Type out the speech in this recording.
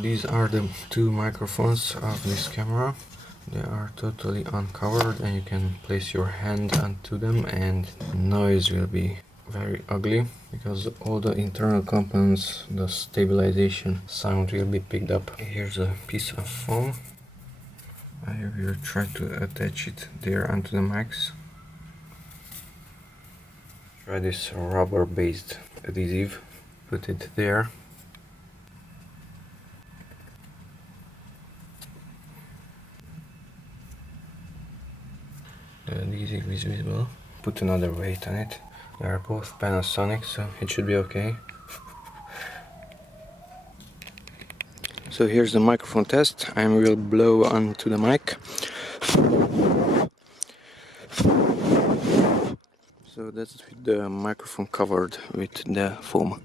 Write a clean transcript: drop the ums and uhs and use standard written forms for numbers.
These are the two microphones of this camera. They are totally uncovered and you can place your hand onto them and noise will be very ugly because all the internal components, the stabilization sound will be picked up. Here's a piece of foam. I will try to attach it there onto the mics. Try this rubber based adhesive, put it there. The adhesive is visible. Put another weight on it. They are both Panasonic, so it should be okay. So here's the microphone test. I will blow onto the mic. So that's with the microphone covered with the foam.